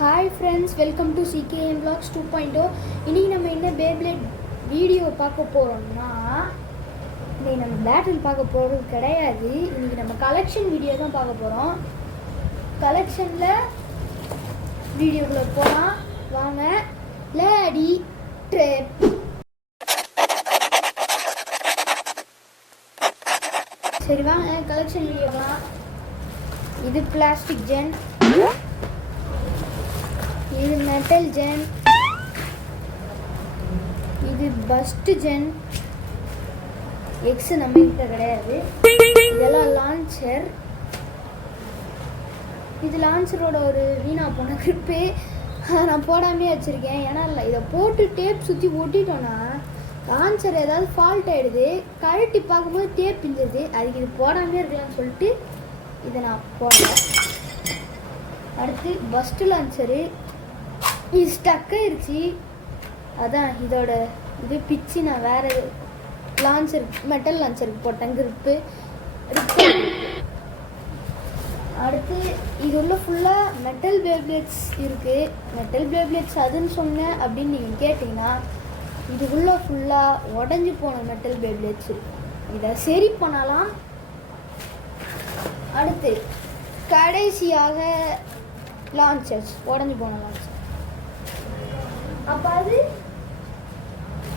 Hi friends, welcome to CKM Vlogs 2.0. இன்றைக்கி நம்ம என்ன பேப்ளேட் வீடியோ பார்க்க போகிறோம்னா, இன்றைக்கி நம்ம பேட்டில் பார்க்க போகிறது கிடையாது. இன்றைக்கி நம்ம கலெக்ஷன் வீடியோ தான் பார்க்க போகிறோம். கலெக்ஷனில் வீடியோக்குள்ளே போகலாம் வாங்க. லேடி ட்ரெப். சரி வாங்க கலெக்ஷன் வீடியோலாம். இது பிளாஸ்டிக் ஜென், இது மெட்டல் ஜென், இது பஸ்ட் ஜென். எக்ஸ் நம்ம கிட்ட கிடையாது. இதெல்லாம் லான்ச்சர். இது லான்ச்சரோட ஒரு வீணா போன கிரிப்பு. நான் போடாமே வச்சுருக்கேன். ஏன்னா இதை போட்டு டேப் சுற்றி ஒட்டிட்டோன்னா லான்ச்சர் ஏதாவது ஃபால்ட் ஆகிடுது. கழட்டி பார்க்கும்போது டேப் இருந்தது. அதுக்கு இது போடாமே இருக்கலாம்னு சொல்லிட்டு இதை நான் போடுறேன். அடுத்து பஸ்ட் லான்ச்சரு. இது ஸ்டக் ஆயிடுச்சு. அதான் இதோட இது பிச்சு நான் வேறு லான்ச்சர் மெட்டல் லான்ச்சருக்கு போட்டேன் கிரிப்பு. அடுத்து இது உள்ள ஃபுல்லாக மெட்டல் பேப்ளேட்ஸ் இருக்குது. மெட்டல் பேப்ளேட்ஸ் அதுன்னு சொன்னேன் அப்படின்னு நீங்கள் கேட்டிங்கன்னா, இதுக்குள்ளே ஃபுல்லாக உடஞ்சி போன மெட்டல் பேப்ளேட்ஸ் இருக்குது. இதை சரி பண்ணலாம். அடுத்து கடைசியாக லான்ச்சர்ஸ், உடஞ்சி போன லான்ச்சர். அப்போ அது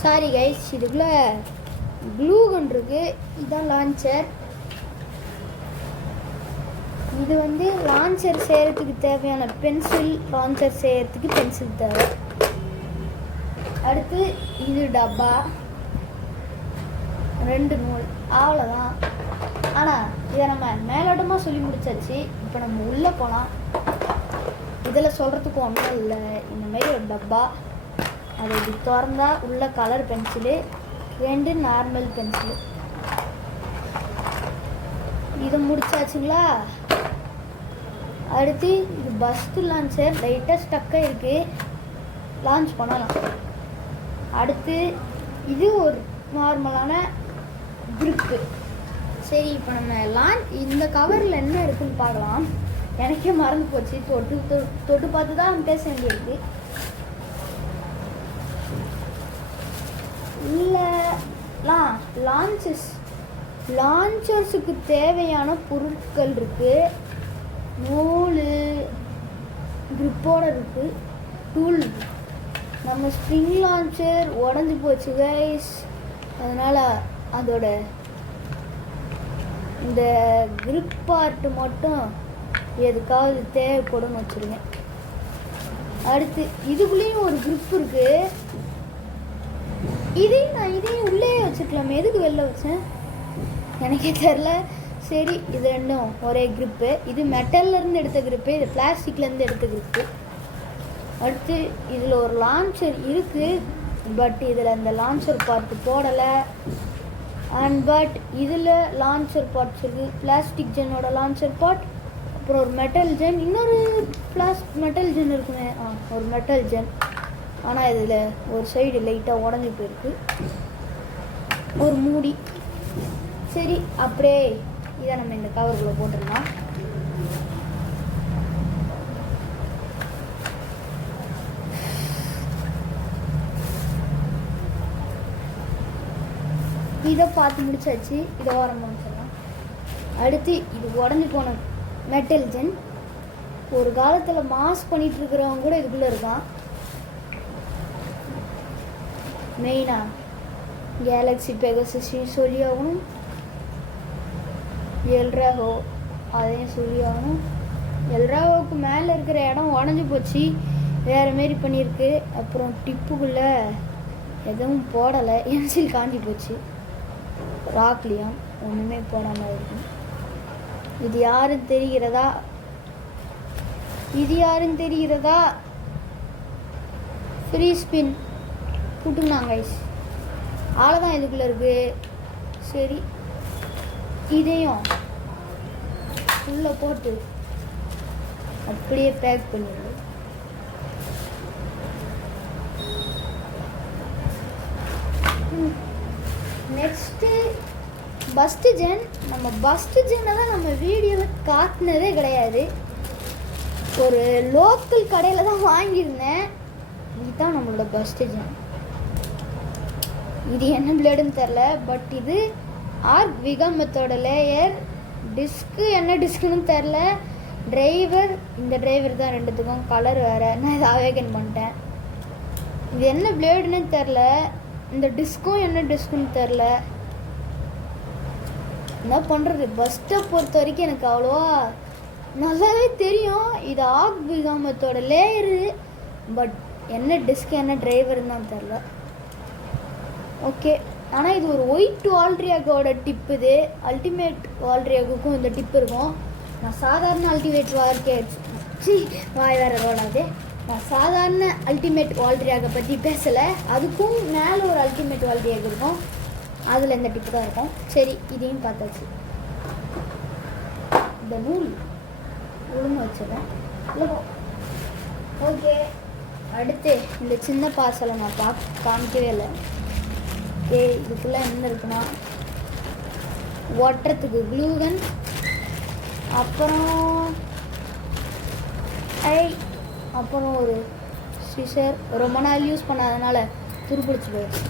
சாரி கைஸ், இதுக்குள்ளே க்ளூ கன் இருக்குது. இதுதான் லான்ச்சர். இது வந்து லான்ச்சர் செய்கிறதுக்கு தேவையான பென்சில், லான்ச்சர் செய்கிறதுக்கு பென்சில் தேவை. அடுத்து இது டப்பா, 2 நூல், அவ்வளோதான். ஆனால் இதை நம்ம மேலோட்டமாக சொல்லி முடிச்சாச்சு. இப்போ நம்ம உள்ளே போகலாம். இதில் சொல்கிறதுக்கு ஒன்றும் இல்லை. இந்த மாதிரி ஒரு டப்பா, அதை இப்படி திறந்தா உள்ள கலர் பென்சிலு, 2 நார்மல் பென்சிலு. இதை முடிச்சாச்சுங்களா? அடுத்து இது பஸ்ட் லான்ச்சர். லைட்டாக ஸ்டக்காக இருக்குது, லான்ச் பண்ணலாம். அடுத்து இது ஒரு நார்மலான கிரிப்பு. சரி, இப்போ நம்ம இந்த கவரில் என்ன இருக்குன்னு பார்க்கலாம். எனக்கே மறந்து போச்சு. தொட்டு பார்த்து தான் பேச வேண்டியிருக்கு. இல்லை லான்ச்சர்ஸுக்கு தேவையான பொருட்கள் இருக்குது. நூல் கிரிப்போட இருக்குது, டூல். நம்ம ஸ்ப்ரிங் லான்ச்சர் உடஞ்சி போச்சு கைஸ். அதனால் அதோட இந்த கிரிப் பார்ட்டு மட்டும் எதுக்காவது தேவைப்படும் வச்சுருங்க. அடுத்து இதுக்குள்ளேயும் ஒரு கிரிப் இருக்குது. இதையும் உள்ளே வச்சுருக்கலாமே, எதுக்கு வெளில வச்சேன் எனக்கே தெரில. சரி, இது ரெண்டும் ஒரே கிரிப்பு. இது மெட்டல்லேருந்து எடுத்த கிரிப்பு, இது பிளாஸ்டிக்லேருந்து எடுத்த கிரிப்பு. அடுத்து இதில் ஒரு லான்ச்சர் இருக்குது. பட் இதில் அந்த லான்ச்சர் பார்ட்டு போடலை. பட் இதில் லான்ச்சர் பார்ட்ஸ் இருக்குது. பிளாஸ்டிக் ஜென்னோட லான்ச்சர் பார்ட், அப்புறம் ஒரு மெட்டல் ஜென், இன்னொரு மெட்டல் ஜென் இருக்குமே, ஒரு மெட்டல் ஜென். ஆனால் இதில் ஒரு சைடு லைட்டாக உடஞ்சி போயிருக்கு. ஒரு மூடி. சரி, அப்படியே இதை நம்ம இந்த கவருக்குள்ளே போட்டுடலாம். இதை பார்த்து முடிச்சாச்சு. இதை ஓரமாக முடிச்சிடலாம். அடுத்து இது உடஞ்சி போன மெட்டல் ஜென். ஒரு காலத்தில் மாஸ் பண்ணிட்டு இருக்கிறவங்க கூட இதுக்குள்ளே இருக்கான். மெயினாக கேலக்ஸி பெகசஸ் சொல்லி ஆகணும். எல்ராகோ அதையும் சொல்லி ஆகணும். எல்ராகோவுக்கு மேலே இருக்கிற இடம் உடஞ்சி போச்சு, வேறு மாரி பண்ணியிருக்கு. அப்புறம் டிப்புக்குள்ளே எதுவும் போடலை, என்சில் காஞ்சி போச்சு. ராக்லியம் ஒன்றுமே போடாமல் இருக்கும். இது யாருன்னு தெரிகிறதா? ஃப்ரீ ஸ்பின் புட்டுனாங்க கைஸ். அவ்வளோதான் இதுக்குள்ளே இருக்குது. சரி, இதையும் உள்ளே போட்டு அப்படியே பேக் பண்ணிடுது. Next first gen. நம்ம பஸ்ட் ஜென்னை தான் நம்ம வீடியோவில் காட்டினதே கிடையாது. ஒரு லோக்கல் கடையில் தான் வாங்கியிருந்தேன். இதுதான் நம்மளோட பஸ்ட் ஜென். இது என்ன பிளேடுன்னு தெரில, பட் இது ஆர்க் விகமத்தோட லேயர். டிஸ்க்கு என்ன டிஸ்க்குன்னு தெரில. டிரைவர், இந்த டிரைவர் தான் ரெண்டுத்துக்கும். கலர் வேறு. நான் இதை அவேகன் பண்ணிட்டேன். இது என்ன பிளேடுன்னு தெரில. இந்த டிஸ்க்கும் என்ன டிஸ்க்குன்னு தெரில. என்ன பண்ணுறது, பஸ்ட்டை பொறுத்த வரைக்கும் எனக்கு அவ்வளோவா நல்லாவே தெரியும் இது ஆர்க் விகமத்தோட லேயரு. பட் என்ன டிஸ்க் என்ன டிரைவர்னு தான் தெரில. ஓகே, ஆனால் இது ஒரு ஒயிட் வால்ட்ரியாகோட டிப். இது அல்டிமேட் வால்ட்ரியாகுக்கும் இந்த டிப் இருக்கும். நான் சாதாரண அல்டிமேட் வாய் வேறு ரோடாது. நான் சாதாரண அல்டிமேட் வால்ட்ரியாக பற்றி பேசலை. அதுக்கும் மேலே ஒரு அல்டிமேட் வால்ட்ரியாக இருக்கும். அதில் இந்த டிப்பு தான் இருக்கும். சரி, இதையும் பார்த்தாச்சு. இந்த நூல் ஒழுங்கு வச்சிடறேன். ஓகே, அடுத்து இந்த சின்ன பார்சலை நான் காமிக்கவே இல்லை. ஓகே, இதுக்குள்ளே என்ன இருக்குன்னா ஒட்டுறதுக்கு க்ளூகன், அப்புறம் ஒரு சிசர். ரொம்ப நாள் யூஸ் பண்ணாதனால துருப்பிடிச்சு போயிடுச்சு.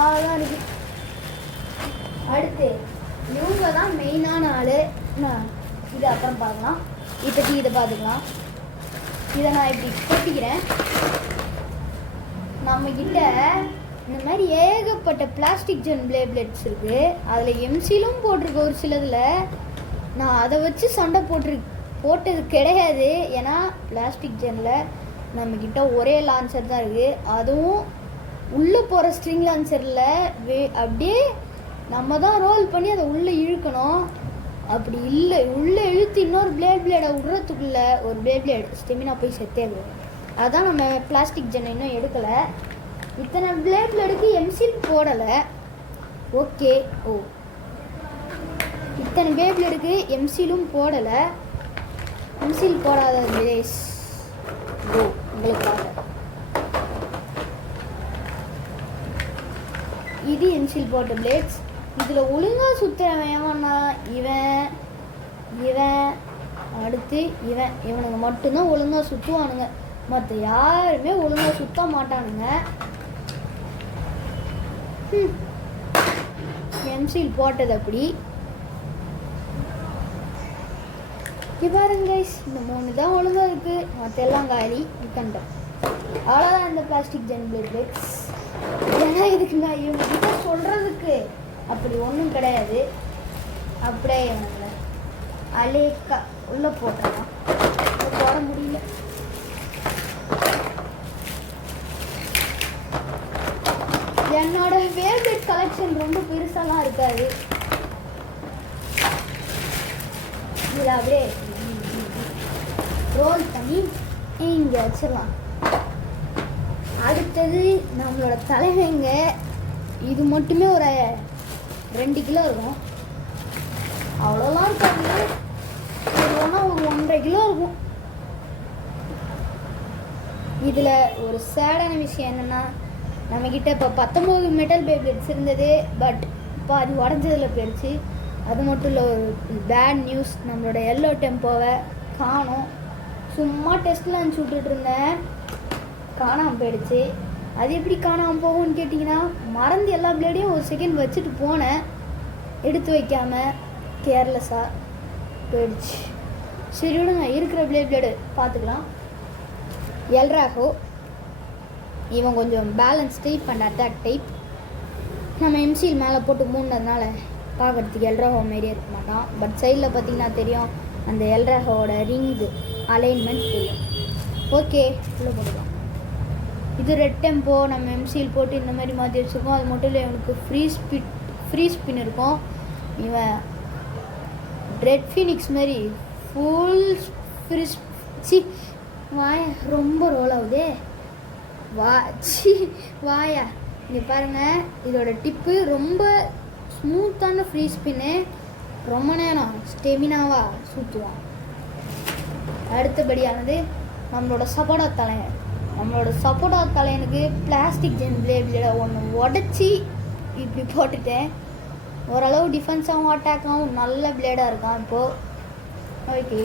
அதான் இருக்கு. அடுத்து இவங்க தான் மெயினான ஆள். இதை அப்புறம் பார்க்கலாம். இப்போத்தி இதை பார்த்துக்கலாம். இதை நான் இப்படி கொட்டிக்கிறேன். நம்மக்கிட்ட இந்த மாதிரி ஏகப்பட்ட பிளாஸ்டிக் ஜென் பிளேட்ஸ் இருக்குது. அதில் எம்சிலும் போட்டிருக்கு ஒரு சிலதில். நான் அதை வச்சு சண்டை போட்டது கிடையாது. ஏன்னா பிளாஸ்டிக் ஜென்னில் நம்மக்கிட்ட ஒரே லான்ச்சர் தான் இருக்குது. அதுவும் உள்ளே போகிற ஸ்ட்ரிங் லான்ச்சரில் அப்படியே நம்ம தான் ரோல் பண்ணி அதை உள்ளே இழுக்கணும். அப்படி இல்லை, உள்ளே இழுத்து இன்னொரு பிளேடை விடுறதுக்குள்ளே ஒரு பிளேடு ஸ்டெமினா போய் செத்தேது. அதான் நம்ம பிளாஸ்டிக் ஜென் இன்னும் எடுக்கலை. இத்தனை பிளேடுக்கு எம்சில் போடலை. ஓகே, இத்தனை பிளேடுக்கு எம்சிலும் போடலை. எம்சில் போடாத பிளேஸ் உங்களுக்காக. இது எம்சில் போட்ட பிளேட்ஸ். இதில் ஒழுங்காக சுற்றுறவன் இவன் அடுத்து இவனுங்க மட்டும்தான் ஒழுங்காக சுற்றுவானுங்க. மற்ற யாருமே ஒழுங்காக சுற்ற மாட்டானுங்க. எம்சில் போட்டது அப்படி. பாருங்க கைஸ், இந்த 3 தான் ஒழுங்காக இருக்குது. மற்ற எல்லாம் காலி விற்கண்டோம். அவ்வளோதான் இந்த பிளாஸ்டிக் ஜென் பிளேட்ஸ். ஏன்னா இதுக்கு நான் இவங்ககிட்ட சொல்கிறதுக்கு அப்படி ஒன்றும் கிடையாது. அப்படியே இவனுங்களை அலேக்கா உள்ளே போட்டுடலாம். போட முடியல. என்னோட ஃபேவரட் கலெக்ஷன் ரொம்ப பெருசாலாம் இருக்காது. இதில் அப்படியே ரோல் பண்ணி இங்கே வச்சிடலாம். அடுத்தது நம்மளோட தலைவங்க. இது மட்டுமே ஒரு 2 கிலோ இருக்கும். அவ்வளோலாம் இருக்காது. ஒரு 1.5 கிலோ இருக்கும். இதில் ஒரு சேடான விஷயம் என்னென்னா, நம்மக்கிட்ட இப்போ 19 மெட்டல் பிளேட்ஸ் இருந்தது. பட் இப்போ அது உடஞ்சதில் போயிடுச்சு. அது மட்டும் இல்லை, ஒரு பேட் நியூஸ். நம்மளோட எல்லோ டெம்போவை காணோம். சும்மா டெஸ்ட்டில் அனுப்பிச்சி விட்டுட்டு இருந்தேன், காணாமல் போயிடுச்சு. அது எப்படி காணாமல் போகும்னு கேட்டிங்கன்னா, மறந்து எல்லா பிளேடையும் ஒரு செகண்ட் வச்சுட்டு போனேன், எடுத்து வைக்காமல் கேர்லெஸ்ஸாக போயிடுச்சு. சரி விடுங்க, இருக்கிற பிளேடு பார்த்துக்கலாம். எல்ராகோ இவன் கொஞ்சம் balance type and attack type. நம்ம எம்சியில் மேலே போட்டு மூணுனதுனால பார்க்குறதுக்கு எல்ராகோ மாரியே இருக்க மாட்டான். பட் சைடில் பார்த்திங்கன்னா தெரியும், அந்த எல்ராகோட ரிங்கு அலைன்மெண்ட் தெரியும். ஓகே, உள்ளே போட்டுக்கலாம். இது ரெட் டெம்போ. நம்ம எம்சியில் போட்டு இந்த மாதிரி மாற்றி வச்சுருக்கோம். அது மட்டும் இல்லை, இவனுக்கு ஃப்ரீ ஸ்பின் இருக்கும். இவன் ரெட் ஃபீனிக்ஸ் மாதிரி ஃபுல் வாயா ரொம்ப ரோல் ஆகுதே. வாயா இங்கே பாருங்கள். இதோட டிப்பு ரொம்ப ஸ்மூத்தான ஃப்ரீ ஸ்பின்னு. ரொம்ப நேரம் ஸ்டெமினாவாக சுற்றுவான். அடுத்தபடியானது நம்மளோட சப்போட்டா தலையன். நம்மளோட சப்போட்டா தலையனுக்கு பிளாஸ்டிக் ஜென் பிளேட ஒன்று உடச்சி இப்படி போட்டுட்டேன். ஓரளவு டிஃபென்ஸாகவும் அட்டாக்காகவும் நல்ல பிளேடாக இருக்கான். இப்போது ஓகே,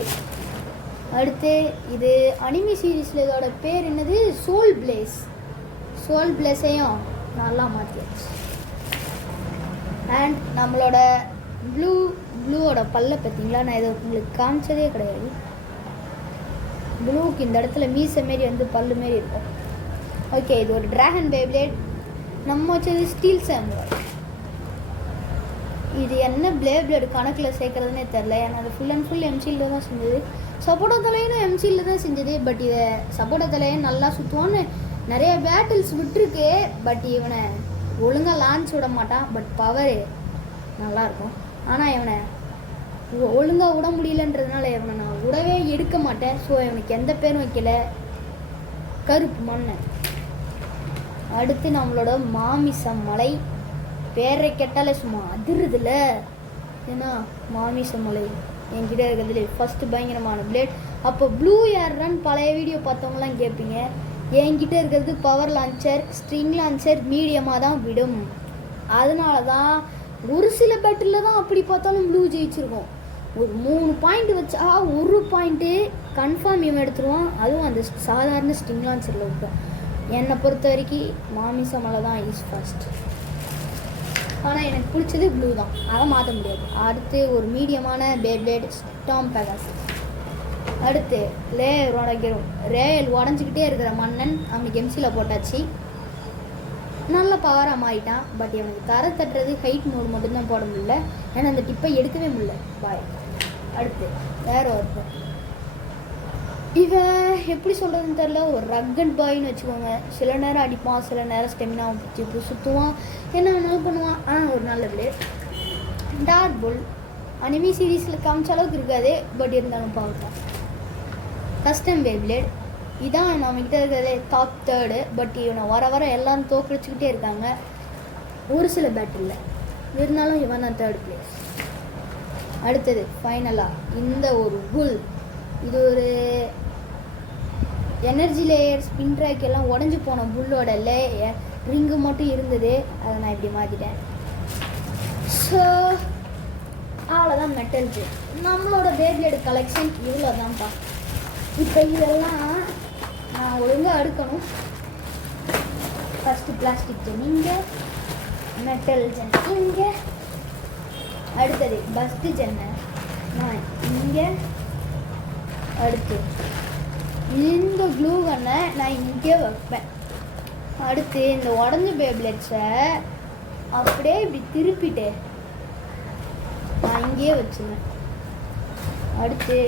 அடுத்து இது அனிமி சீரீஸில் இதோட பேர் என்னது, சோல் பிளேஸ். சோல் பிளேஸையும் நல்லா மாற்றியாச்சு. அண்ட் நம்மளோட ப்ளூவோட பல்ல பார்த்தீங்களா, நான் இதை உங்களுக்கு காமிச்சதே கிடையாது. ப்ளூக்கு இந்த இடத்துல மீசை மாரி வந்து பல்லு மாரி இருக்கும். ஓகே, இது ஒரு ட்ராகன் பேப்ளேட். நம்ம வச்சது ஸ்டீல் சாமுராய். இது என்ன பிளேடு கணக்கில் சேர்க்குறதுனே தெரில, ஏன்னா அது ஃபுல் அண்ட் ஃபுல் எம்சியில் தான் செஞ்சது. சப்போட்டா தலையனும் எம்சியில் தான் செஞ்சது. பட் இதை சப்போட்டா தலையன் நல்லா சுற்றுவான்னு நிறைய பேட்டில்ஸ் விட்டுருக்கு. பட் இவனை ஒழுங்காக லான்ச் விட மாட்டான். பட் பவர் நல்லாயிருக்கும். ஆனால் இவனை ஒழுங்காக விட முடியலன்றதுனால இவனை நான் விடவே எடுக்க மாட்டேன். ஸோ இவனுக்கு எந்த பேரும் வைக்கல, கருப்பு மண்ணை. அடுத்து நம்மளோட மாமிசம் மலை. பேரை கேட்டாலே சும்மா அதிருதுல. ஏன்னா மாமிசம் மலை என்கிட்ட இருக்கிறதுல ஃபஸ்ட்டு பயங்கரமான பிளேட். அப்போ ப்ளூ ஏர்றான்னு பழைய வீடியோ பார்த்தவங்களாம் கேட்பீங்க. என்கிட்ட இருக்கிறது பவர் லான்ச்சர், ஸ்ட்ரிங் லான்ச்சர் மீடியமாக தான் விடும். அதனால தான் ஒரு சில பேட்டில் தான் அப்படி பார்த்தாலும் ப்ளூ ஜெயிச்சிருக்கோம். ஒரு 3 பாயிண்ட் வச்சா 1 பாயிண்ட்டு கன்ஃபார்ம் இவன் எடுத்துருவான். அதுவும் அந்த சாதாரண ஸ்ட்ரிங் லான்ச்சரில் இருக்கும். என்னை பொறுத்த வரைக்கும் மாமிசமலை தான் இஸ் ஃபர்ஸ்ட். ஆனால் எனக்கு பிடிச்சது ப்ளூ தான், அதை மாற்ற முடியாது. அடுத்து ஒரு மீடியமான பேப்ளேட் ஸ்டாம் பெகாசஸ். அடுத்து லேயர் உடைக்கிறோம். ரேயல் உடஞ்சிக்கிட்டே இருக்கிற மன்னன் அவனுக்கு எம்சியில் போட்டாச்சு. நல்ல பவராக மாறிட்டான். பட் இவனுக்கு தர தட்டுறது ஹைட் மோடு மட்டும்தான் போட முடியல, ஏன்னா அந்த டிப்பை எடுக்கவே முடியல. பாய். அடுத்து வேற ஒருத்தர், இவன் எப்படி சொல்கிறதுன்னு தெரில, ஒரு ரக்கட் பாய்னு வச்சுக்கோங்க. சில நேரம் அடிப்பான், சில நேரம் ஸ்டெமினாவை பிடிச்சி இப்படி சுற்றுவான், என்ன வேணாலும் பண்ணுவான். ஆனால் ஒரு நல்ல பிளேட். டார்க் புல் அனிமி சீரீஸில் காமிச்ச அளவுக்கு இருக்காது, பட் இருந்தாலும் பார்க்கலாம். கஸ்டம் பேப்ளேட் இதான் நம்மக்கிட்ட இருக்கிறதே டாப் 3. பட் இவனை வர வர எல்லாரும் தோக்கடிச்சுக்கிட்டே இருக்காங்க ஒரு சில பேட்டில். இருந்தாலும் இவன் தான் 3rd பிளேஸ். அடுத்தது ஃபைனலாக இந்த ஒரு புல். இது ஒரு எனர்ஜி லேயர் ஸ்பின் ட்ராக் எல்லாம் உடஞ்சி போன புல்லோட ரிங்கு மட்டும் இருந்தது. அதை நான் இப்படி மாற்றிட்டேன். ஸோ அவ்வளோதான் மெட்டல் ஜெட். நம்மளோட பேப்ளேடு கலெக்ஷன் இவ்வளோ தான்ப்பா. இப்போ இதெல்லாம் நான் ஒழுங்காக அடுக்கணும். ஃபஸ்ட்டு பிளாஸ்டிக் ஜென் இங்கே, மெட்டல் ஜென் இங்கே, அடுத்தது பஸ்ட் ஜென்னை நான் இங்கே, அடுத்து இந்த க்ளூ கன்னை நான் இங்கே வைப்பேன். அடுத்து இந்த உடஞ்ச பேப்ளேட்ஸை அப்படியே இப்படி திருப்பிட்டு நான் இங்கேயே வச்சுருவேன். அடுத்து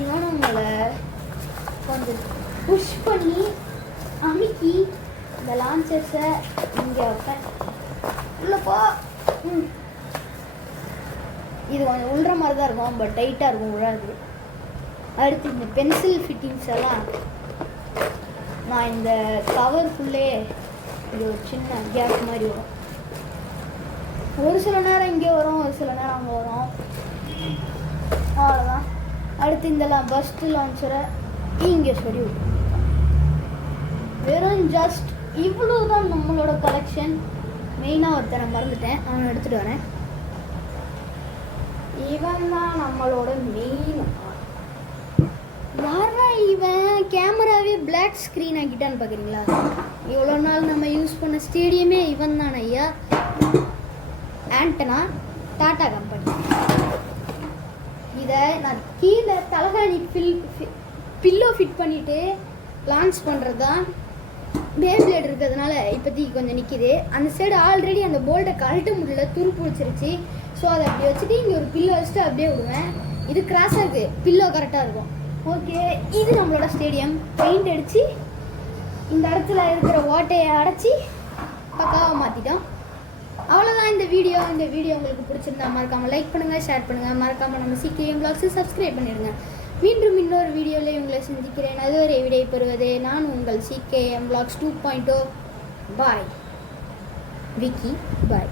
இவனங்களை கொஞ்சம் புஷ் பண்ணி அமுக்கி இந்த லான்ச்சர்ஸை இங்கே வைப்பேன். இல்லைப்பா, இது கொஞ்சம் உள்ற மாதிரி தான் இருக்கும், பட் டைட்டாக இருக்கும், உழாது. அடுத்து இந்த பென்சில் ஃபிட்டிங்ஸ் எல்லாம் நான் இந்த கவருக்குள்ளே இது ஒரு சின்ன கேப் மாதிரி வரும். ஒரு சில நேரம் இங்கே வரும், ஒரு சில நேரம் அங்கே வரும். அவ்வளோதான். அடுத்து இந்த பஸ்ட்டு லான்ச்சரை இங்கே சொல்லி விட்டுருக்கோம். வெறும் ஜஸ்ட் இவ்வளோ தான் நம்மளோட கலெக்ஷன். மெயினாக ஒருத்தரை மறந்துட்டேன், அவனை எடுத்துகிட்டு வரேன். இவன் தான் நம்மளோட மெயின். வர இவன் கேமராவே பிளாக் ஸ்க்ரீன் ஆக்கிட்டான்னு பார்க்குறீங்களா? இவ்வளோ நாள் நம்ம யூஸ் பண்ண ஸ்டேடியமே இவன் தான் ஐயா. Antenna Tata company. இதை நான் கீழே தலகாணி பில்லோ ஃபிட் பண்ணிவிட்டு லான்ச் பண்ணுறது தான். பேப்ளேட் இருக்கிறதுனால இப்போதைக்கு கொஞ்சம் நிற்கிது. அந்த சைடு ஆல்ரெடி அந்த போல்ட்டை கழட்ட முடியல, துரு பிடிச்சிருச்சு. ஸோ அதை அப்படி வச்சுட்டு இங்கே ஒரு பில்லோ வச்சுட்டு அப்படியே விடுவேன். இது கிராஸாக இருக்குது, பில்லோ கரெக்டாக இருக்கும். ஓகே, இது நம்மளோட ஸ்டேடியம். பெயிண்ட் அடித்து இந்த இடத்துல இருக்கிற ஓட்டையை அடைச்சி பக்காவாக மாற்றிட்டோம். அவ்வளோதான் இந்த வீடியோ. இந்த வீடியோ உங்களுக்கு பிடிச்சிருந்தா மறக்காமல் லைக் பண்ணுங்கள், ஷேர் பண்ணுங்கள். மறக்காமல் நம்ம CKM Vlogs சப்ஸ்கிரைப் பண்ணிடுங்க. மீண்டும் இன்னொரு வீடியோவில் உங்களை சந்திக்கிறேன். அதுவரை விடை பெறுவது நான் உங்கள் CKM Vlogs 2.0. பாய் விக்கி, பாய்.